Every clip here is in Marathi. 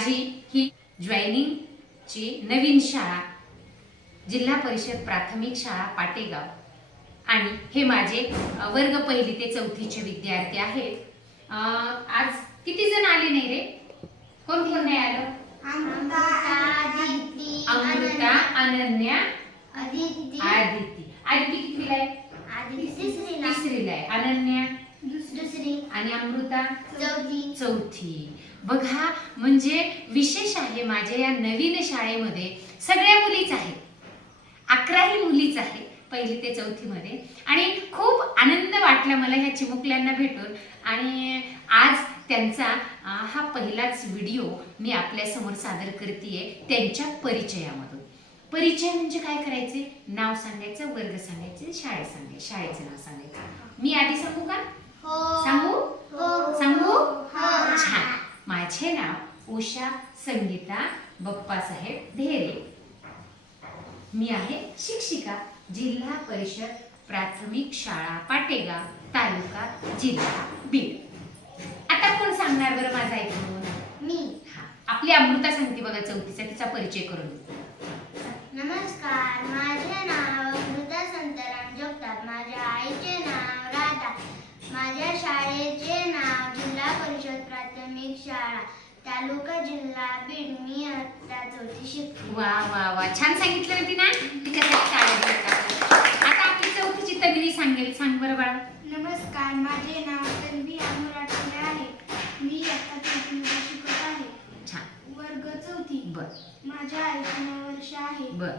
माझी ही जॉईनिंगची नवीन शाळा जिल्हा परिषद प्राथमिक शाळा पाटेगाव. आणि हे माझे वर्ग पहिली ते चौथीचे विद्यार्थी आहेत. आज किती जण आले नाही रे? कोण कोण नाही आलं? अमृता अनन्या आदिती. आदिती. आदिती कितवीला आहे? तिसरीला आहे. अनन्या दुसरी आणि अमृता चौथी. चौथी. बघा म्हणजे विशेष आहे माझ्या या नवीन शाळेमध्ये सगळ्या मुलीच आहेत. अकराही मुलीच आहेत पहिली ते चौथीमध्ये. आणि खूप आनंद वाटला मला ह्या चिमुकल्यांना भेटून. आणि आज त्यांचा हा पहिलाच व्हिडिओ मी आपल्यासमोर सादर करतेय त्यांच्या परिचयामधून. परिचय म्हणजे काय करायचे? नाव सांगायचं वर्ग सांगायचे शाळेत सांगायचे शाळेचं नाव सांगायचं. मी आधी सांगू का? सांगू? हो. सांगू. छान. माझे नाव उषा संगीता बप्पासाहेब ढेरे. मी आहे शिक्षिका जिल्हा परिषद प्राथमिक शाळा पाटेगाव तालुका जिल्हा बीड आता कोण सांगणार बरं माझा ऐकून? मी. हा. आपली अमृता सांगते बघा चौथीचा तिचा परिचय करून. नमस्कार माझे नाव अमृता संताराम जगताप माझ्या आईचे नाव राधा माझ्या शाळेचे नाव जिल्हा परिषद प्राथमिक शाळा तालुका जिल्हा बीड. मी आता चौथी शिकते वा वा वा. छान सांगितलं होती ना तिच्यासाठी टाळ्या देतात. आता आपली चौथीची तन्वी सांगेल. सांग बरं बाळा. नमस्कार. माझे नाव तन्वी अमोल आठवले आहे. मी आता चौथीमध्ये शिकत आहे. छान. वर्ग चौथी. बर. माझ्या आईचे नाव वर्ष आहे. बर.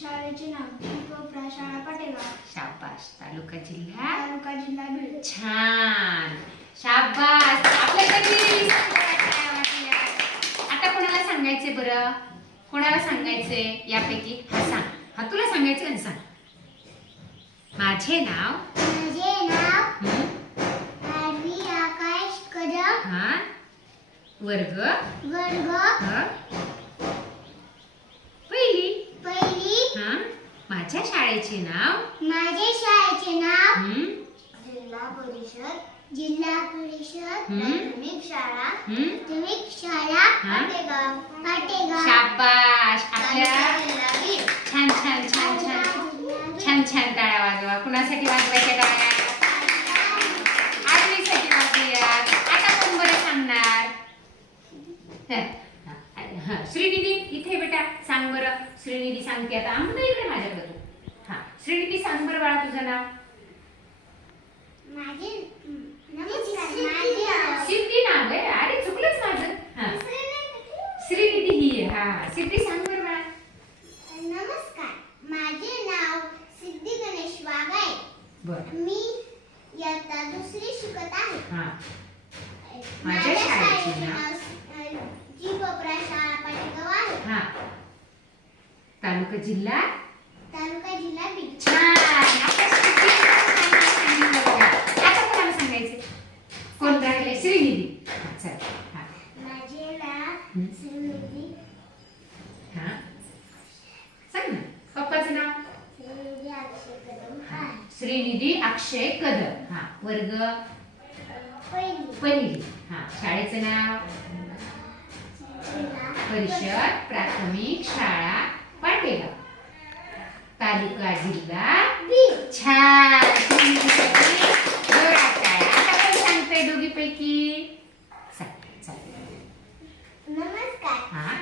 शाळेचे नाव कोपरा शाळा पाटेगाव. शाबाश तालुका जिल्हा? तालुका जिल्हा बीड. छान. शाबास. आता कोणाला सांगायचे बरं? कोणाला सांगायचे? यापैकी हा सांग. हा तुला सांगायचं आणि सांग. माझे नाव? माझे नाव? आरवी आकाश कदम. हा? वर्ग? वर्ग. ह? पहिली? पहिली. हा? माझ्या शाळेचे नाव? माझे शाळेचे नाव हं? जिल्हा परिषद. प्राथमिक शाळा? प्राथमिक शाळा? पाटेगाव पाटेगाव शाबाश आपल्या. छान छान छान छान छान छान टाळ्या वाजवा कुणासाठी वाजवायच्या टाळ्या आरवीसाठी वाजूयात आता कोण बरं सांगणार. श्रीनिधी इथे बेटा सांग बरं श्रीनिधी सांगते आता अमृता इकडे माझ्याकडे. हा श्रीनिधी सांग बरं बाळा तुझं नाव माझे नमस्कार माझे नाव सिद्धी नाव आहे अरे चुकलंच माझं हा श्रीनिधी ही आहे हा सिद्धी सांग बरं बाळा नमस्कार माझे नाव सिद्धी गणेश वाघ आहे बरं. मी इयत्ता दुसरी शिकत आहे. हा. माझ्या शाळेचे नाव? अ, जी कोपरा शाळा पाटेगाव आहे. हा. तालुका जिल्हा? तालुका जिल्हा बीड छान. आता सिद्धीला सांगितलं बघा. आता कोणाला सांगायचं? कोण राहिले श्रीनिधी. हा माझे नाव हं. श्रीमती हा सांग ना पप्पाचं नाव श्रीमती अक्षय कदम आहे श्रीनिधी अक्षय कदम. हा वर्ग पहिली. हा शाळेचं नाव? परिषद प्राथमिक शाळा पाटेगाव तालुका जिल्हा? छान. सांगतंय दोघीपैकी सांग सांग नमस्कार हा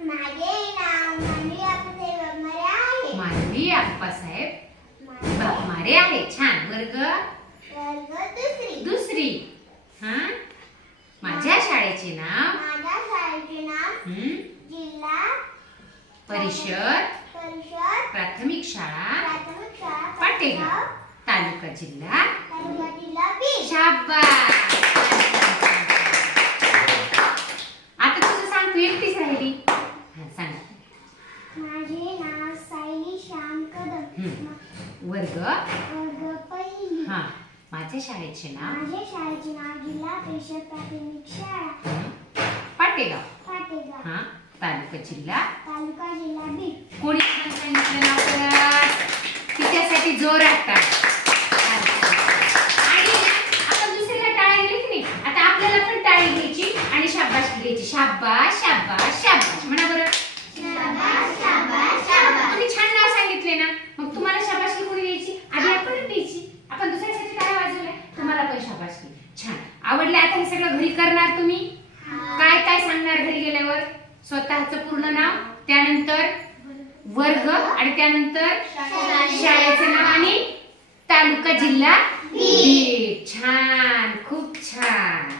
माझे नाव मानवी आपले वगमरे आहे मानवी आप्पासाहेब माझे आहे. छान. वर्ग? दुसरी. दुसरी हा? माझ्या शाळेचे नाव? माझ्या शाळेचे नाव हं? जिल्हा परिषद? परिषद प्राथमिक शाळा? प्राथमिक शाळा पाटेगाव? तालुका जिल्हा? तालुका जिल्हा बीड शाबास आता तुझं सांग तू एकटीच राहिली हा सांग माझे नाव सायली श्याम कदम हं. वर्ग वर्ग पहिली हा माझ्या शाळेचे नाव माझ्या शाळेचे नाव जिल्हा परिषद प्राथमिक शाळा? पाटेगाव पाटेगाव हा? तालुका जिल्हा? तालुका जिल्हा बीड कोणी छान सांगितलं नाव परत? तिच्यासाठी जोरात टाळ्या. आणि आपण की नाही? आता आपल्याला पण टाळी घ्यायची आणि द्यायची. शाबाश शाबाश शाबाश म्हणा बरं शाबास शाबास शाबास तुम्ही छान नाव सांगितले ना मग तुम्हाला शाबासकी कोणी द्यायची आधी आपण द्यायची आपण दुसऱ्यासाठी काय वाजवलंय तुम्हाला पण शाबासकी छान आवडले आता हे सगळं घरी करणार तुम्ही? काय काय सांगणार घरी गेल्यावर? स्वतःचं पूर्ण नाव त्यानंतर वर्ग आणि त्यानंतर शाळेचं नाव आणि तालुका जिल्हा. छान खूप छान.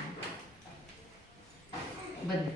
बंद.